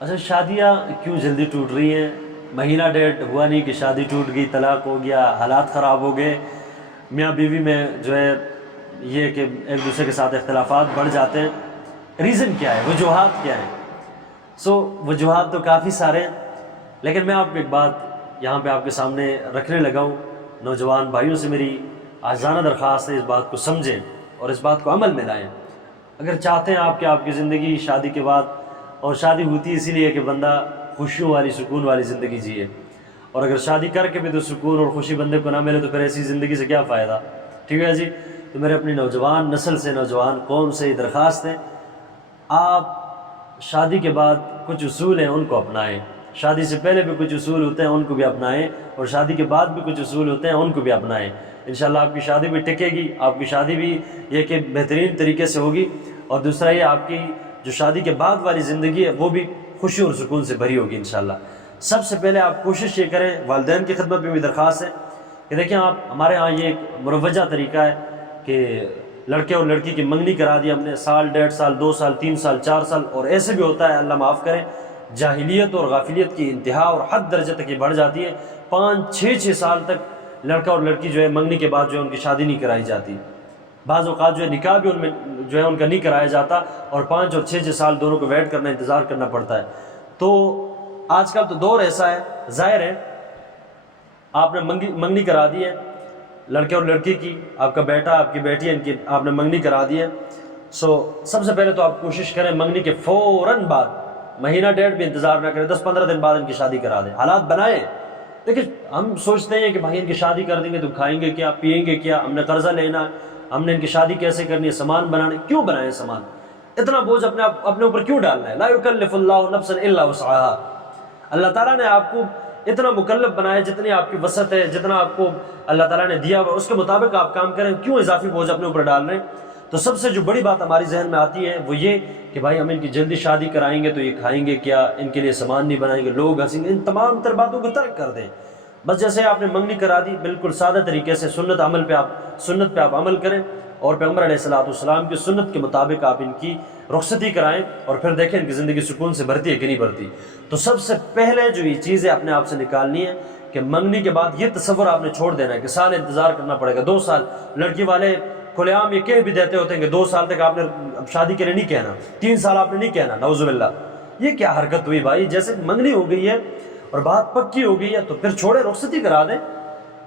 اچھا، شادیاں کیوں جلدی ٹوٹ رہی ہیں؟ مہینہ ڈیڑھ ہوا نہیں کہ شادی ٹوٹ گئی، طلاق ہو گیا، حالات خراب ہو گئے، میاں بیوی میں جو ہے یہ کہ ایک دوسرے کے ساتھ اختلافات بڑھ جاتے ہیں۔ ریزن کیا ہے؟ وجوہات کیا ہیں؟ وجوہات تو کافی سارے ہیں، لیکن میں آپ کو ایک بات یہاں پہ آپ کے سامنے رکھنے لگا ہوں۔ نوجوان بھائیوں سے میری عاجزانہ درخواست ہے، اس بات کو سمجھیں اور اس بات کو عمل میں لائیں۔ اگر چاہتے ہیں آپ کہ آپ کی زندگی شادی کے بعد، اور شادی ہوتی اسی لیے کہ بندہ خوشیوں والی سکون والی زندگی جیے، اور اگر شادی کر کے بھی تو سکون اور خوشی بندے کو نہ ملے تو پھر ایسی زندگی سے کیا فائدہ؟ ٹھیک ہے جی؟ تو میرے اپنی نوجوان نسل سے، نوجوان قوم سے یہ درخواست ہے، آپ شادی کے بعد کچھ اصول ہیں ان کو اپنائیں۔ شادی سے پہلے بھی کچھ اصول ہوتے ہیں ان کو بھی اپنائیں، اور شادی کے بعد بھی کچھ اصول ہوتے ہیں ان کو بھی اپنائیں۔ انشاءاللہ آپ کی شادی بھی ٹکے گی، آپ کی شادی بھی یہ کہ بہترین طریقے سے ہوگی، اور دوسرا یہ آپ کی جو شادی کے بعد والی زندگی ہے وہ بھی خوشی اور سکون سے بھری ہوگی انشاءاللہ۔ سب سے پہلے آپ کوشش یہ کریں، والدین کی خدمت میں بھی درخواست ہے کہ دیکھیں آپ، ہمارے ہاں یہ ایک مروجہ طریقہ ہے کہ لڑکے اور لڑکی کی منگنی کرا دی ہم نے، سال، ڈیڑھ سال، 2 سال، 3 سال، 4 سال، اور ایسے بھی ہوتا ہے، اللہ معاف کرے، جاہلیت اور غافلیت کی انتہا اور حد درجے تک یہ بڑھ جاتی ہے۔ 5-6 سال تک لڑکا اور لڑکی جو ہے منگنی کے بعد جو ہے ان کی شادی نہیں کرائی جاتی۔ بعض اوقات جو ہے نکاح بھی ان میں جو ہے ان کا نہیں کرایا جاتا، اور 5 اور 6 سال دونوں کو ویٹ کرنا، انتظار کرنا پڑتا ہے۔ تو آج کل تو دور ایسا ہے، ظاہر ہے آپ نے منگنی کرا دی ہے لڑکے اور لڑکی کی، آپ کا بیٹا، آپ کی بیٹی ہے، ان کی آپ نے منگنی کرا دی ہے۔ سب سے پہلے تو آپ کوشش کریں منگنی کے فوراً بعد، مہینہ ڈیڑھ بھی انتظار نہ کریں، 10-15 دن بعد ان کی شادی کرا دیں، حالات بنائیں۔ دیکھیں ہم سوچتے ہیں کہ بھائی ان کی شادی کر دیں گے تو کھائیں گے کیا، پیئیں گے کیا، ہم نے قرضہ لینا ہے، ہم نے ان کی شادی کیسے کرنی ہے، سامان بنانے، کیوں بنائیں سامان؟ اتنا بوجھ اپنے اوپر کیوں ڈالنا ہے؟ لا یکلف اللہ نفسا الا وسعها۔ اللہ تعالیٰ نے آپ کو اتنا مکلف بنایا، جتنی آپ کی وسعت ہے، جتنا آپ کو اللہ تعالیٰ نے دیا ہوا اس کے مطابق آپ کام کریں، کیوں اضافی بوجھ اپنے اوپر ڈال رہے ہیں؟ تو سب سے جو بڑی بات ہماری ذہن میں آتی ہے وہ یہ کہ بھائی ہم ان کی جلدی شادی کرائیں گے تو یہ کھائیں گے کیا، ان کے لیے سامان نہیں بنائیں گے، لوگ ہنسیں گے، ان تمام تر باتوں کو ترک کر دیں۔ بس جیسے آپ نے منگنی کرا دی، بالکل سادہ طریقے سے سنت پہ آپ عمل کریں، اور پیغمبر علیہ الصلوۃ والسلام کی سنت کے مطابق آپ ان کی رخصتی کرائیں، اور پھر دیکھیں ان کی زندگی سکون سے بھرتی ہے کہ نہیں بھرتی۔ تو سب سے پہلے جو یہ چیزیں اپنے آپ سے نکالنی ہے کہ منگنی کے بعد یہ تصور آپ نے چھوڑ دینا ہے کہ سال انتظار کرنا پڑے گا، 2 سال۔ لڑکی والے کھلے عام یہ کہہ بھی دیتے ہوتے ہیں کہ 2 سال تک آپ نے شادی کے لیے نہیں کہنا، 3 سال آپ نے نہیں کہنا، نعوذ باللہ۔ یہ کیا حرکت ہوئی بھائی؟ جیسے منگنی ہو گئی ہے اور بات پکی ہو گئی ہے تو پھر چھوڑے، رخصتی کرا دیں،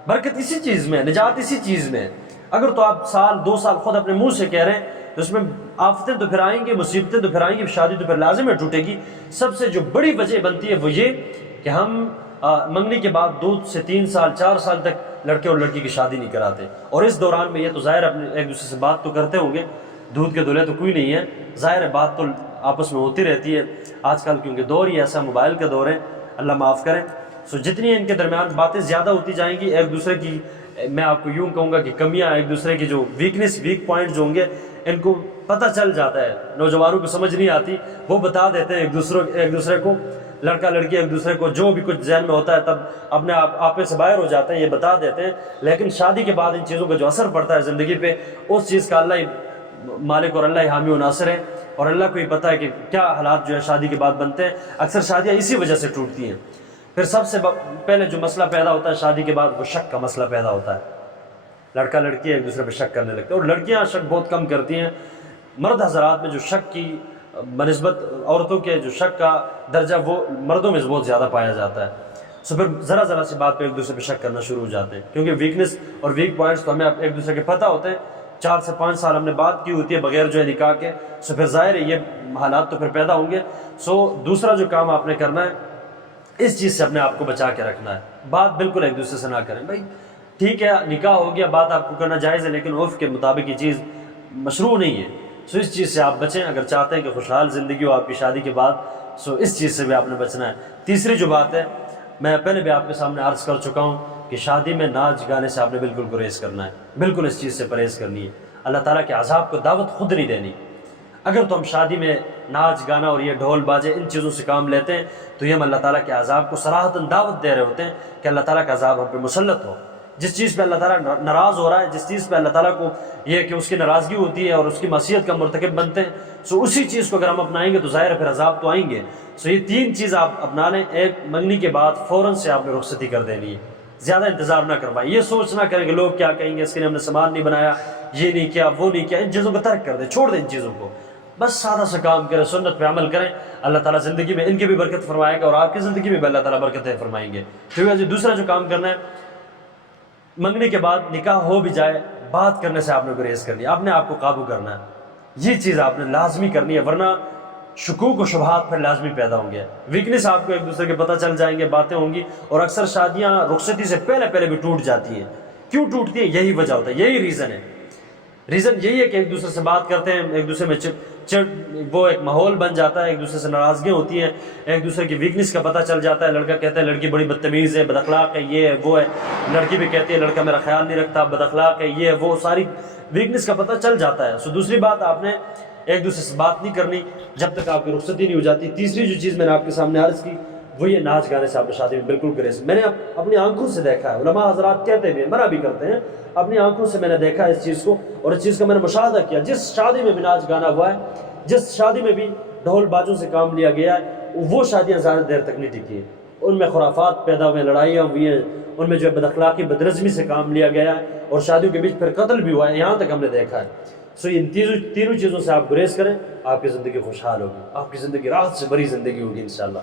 برکت اسی چیز میں، نجات اسی چیز میں۔ اگر تو آپ سال 2 سال خود اپنے منہ سے کہہ رہے ہیں تو اس میں آفتیں تو پھر آئیں گی، مصیبتیں تو پھر آئیں گی، شادی تو پھر لازم ہے ٹوٹے گی۔ سب سے جو بڑی وجہ بنتی ہے وہ یہ کہ ہم منگنی کے بعد 2 سے 3 سال 4 سال تک لڑکے اور لڑکی کی شادی نہیں کراتے، اور اس دوران میں یہ تو ظاہر اپنے ایک دوسرے سے بات تو کرتے ہوں گے، دودھ کے دلہے تو کوئی نہیں ہے، ظاہر ہے بات تو آپس میں ہوتی رہتی ہے آج کل، کیونکہ دور ہی ایسا موبائل کا دور ہے، اللہ معاف کریں۔ جتنی ان کے درمیان باتیں زیادہ ہوتی جائیں گی، ایک دوسرے کی، میں آپ کو یوں کہوں گا کہ کمیاں، ایک دوسرے کی جو ویک پوائنٹ جو ہوں گے ان کو پتہ چل جاتا ہے، نوجوانوں کو سمجھ نہیں آتی، وہ بتا دیتے ہیں ایک دوسرے کو، لڑکا لڑکی ایک دوسرے کو جو بھی کچھ ذہن میں ہوتا ہے تب اپنے آپے سے باہر ہو جاتے ہیں، یہ بتا دیتے ہیں۔ لیکن شادی کے بعد ان چیزوں کا جو اثر پڑتا ہے زندگی پہ، اس چیز کا اللہ ہی مالک اور اللہ ہی حامی و ناصر ہے، اور اللہ کو ہی پتہ ہے کہ کیا حالات جو ہے شادی کے بعد بنتے ہیں۔ اکثر شادیاں اسی وجہ سے ٹوٹتی ہیں۔ پھر سب سے پہلے جو مسئلہ پیدا ہوتا ہے شادی کے بعد، وہ شک کا مسئلہ پیدا ہوتا ہے، لڑکا لڑکی ایک دوسرے پہ شک کرنے لگتے ہیں، اور لڑکیاں شک بہت کم کرتی ہیں۔ مرد حضرات میں جو شک کی بنسبت عورتوں کے جو شک کا درجہ وہ مردوں میں بہت زیادہ پایا جاتا ہے۔ پھر ذرا سی بات پہ ایک دوسرے پہ شک کرنا شروع ہو جاتے ہیں، کیونکہ ویکنس اور ویک پوائنٹس تو ہمیں ایک دوسرے کے پتہ ہوتے ہیں۔ 4 سے 5 سال ہم نے بات کی ہوتی ہے بغیر جو ہے نکاح کے، پھر ظاہر ہے یہ حالات تو پھر پیدا ہوں گے۔ دوسرا جو کام آپ نے کرنا ہے، اس چیز سے اپنے آپ کو بچا کے رکھنا ہے، بات بالکل ایک دوسرے سے نہ کریں۔ بھائی ٹھیک ہے نکاح ہو گیا، بات آپ کو کرنا جائز ہے، لیکن عرف کے مطابق یہ چیز مشروع نہیں ہے، اس چیز سے آپ بچیں۔ اگر چاہتے ہیں کہ خوشحال زندگی ہو آپ کی شادی کے بعد، اس چیز سے بھی آپ نے بچنا ہے۔ تیسری جو بات ہے، میں پہلے بھی آپ کے سامنے عرض کر چکا ہوں کہ شادی میں ناچ گانے سے آپ نے بالکل گریز کرنا ہے، بالکل اس چیز سے پرہیز کرنی ہے۔ اللہ تعالیٰ کے عذاب کو دعوت خود نہیں دینی۔ اگر تو ہم شادی میں ناچ گانا اور یہ ڈھول باجے ان چیزوں سے کام لیتے ہیں تو یہ ہم اللہ تعالیٰ کے عذاب کو صراحتاً دعوت دے رہے ہوتے ہیں کہ اللہ تعالیٰ کا عذاب ہم پہ مسلط ہو۔ جس چیز پہ اللہ تعالیٰ ناراض ہو رہا ہے، جس چیز پہ اللہ تعالیٰ کو یہ کہ اس کی ناراضگی ہوتی ہے اور اس کی معصیت کا مرتکب بنتے ہیں، سو اسی چیز کو اگر ہم اپنائیں گے تو ظاہر ہے پھر عذاب تو آئیں گے. سو یہ 3 چیز آپ اپنا لیں. ایک، منگنی کے بعد فوراً سے آپ نے رخصتی کر دینی ہے، زیادہ انتظار نہ کروائیں. یہ سوچ نہ کریں کہ لوگ کیا کہیں گے، اس کے لیے ہم نے سامان نہیں بنایا، یہ نہیں کیا، وہ نہیں کیا. ان چیزوں کو ترک کر دیں، چھوڑ دیں ان چیزوں کو. بس سادہ سا کام کریں، سنت پہ عمل کریں. اللہ تعالیٰ زندگی میں ان کی بھی برکت فرمائے گا اور آپ کی زندگی میں بھی اللہ تعالیٰ برکتیں فرمائیں گے. ٹھیک ہے جی. دوسرا جو کام کرنا ہے، منگنے کے بعد نکاح ہو بھی جائے، بات کرنے سے آپ نے گریز کرنی ہے، آپ نے آپ کو قابو کرنا ہے. یہ چیز آپ نے لازمی کرنی ہے، ورنہ شکوک و شبہات پھر لازمی پیدا ہوں گے. ویکنیس آپ کو ایک دوسرے کے پتہ چل جائیں گے، باتیں ہوں گی. اور اکثر شادیاں رخصتی سے پہلے بھی ٹوٹ جاتی ہیں. کیوں ٹوٹتی ہیں؟ یہی وجہ ہوتا ہے، یہی ریزن ہے. ریزن یہی ہے کہ ایک دوسرے سے بات کرتے ہیں، ایک دوسرے میں وہ ایک ماحول بن جاتا ہے، ایک دوسرے سے ناراضگیاں ہوتی ہیں، ایک دوسرے کی ویکنیس کا پتہ چل جاتا ہے. لڑکا کہتا ہے لڑکی بڑی بدتمیز ہے، بد اخلاق ہے، یہ ہے وہ ہے. لڑکی بھی کہتی ہے لڑکا میرا خیال نہیں رکھتا، بد اخلاق ہے، یہ ہے وہ. ساری ویکنیس کا پتہ چل جاتا ہے. سو دوسری بات، آپ نے ایک دوسرے سے بات نہیں کرنی جب تک آپ کی رخصتی نہیں ہو جاتی. تیسری جو چیز میں نے آپ کے سامنے عرض کی وہ یہ ناچ گانے سے آپ نے شادی میں بالکل گریز. میں نے اپنی آنکھوں سے دیکھا ہے، علماء حضرات کہتے بھی ہیں، منع بھی کرتے ہیں، اپنی آنکھوں سے میں نے دیکھا ہے اس چیز کو، اور اس چیز کا میں نے مشاہدہ کیا. جس شادی میں بھی ناچ گانا ہوا ہے، جس شادی میں بھی ڈھول باجوں سے کام لیا گیا ہے، وہ شادیاں زیادہ دیر تک نہیں ٹکی ہیں. ان میں خرافات پیدا ہوئے ہیں، لڑائیاں ہوئی ہیں، ان میں جو ہے بد اخلاقی بدرزمی سے کام لیا گیا ہے، اور شادیوں کے بیچ پھر قتل بھی ہوا ہے. یہاں تک ہم نے دیکھا ہے. سو ان تینوں چیزوں سے آپ گریز کریں، آپ کی زندگی خوشحال ہوگی، آپ کی زندگی راحت سے بھری زندگی ہوگی انشاءاللہ.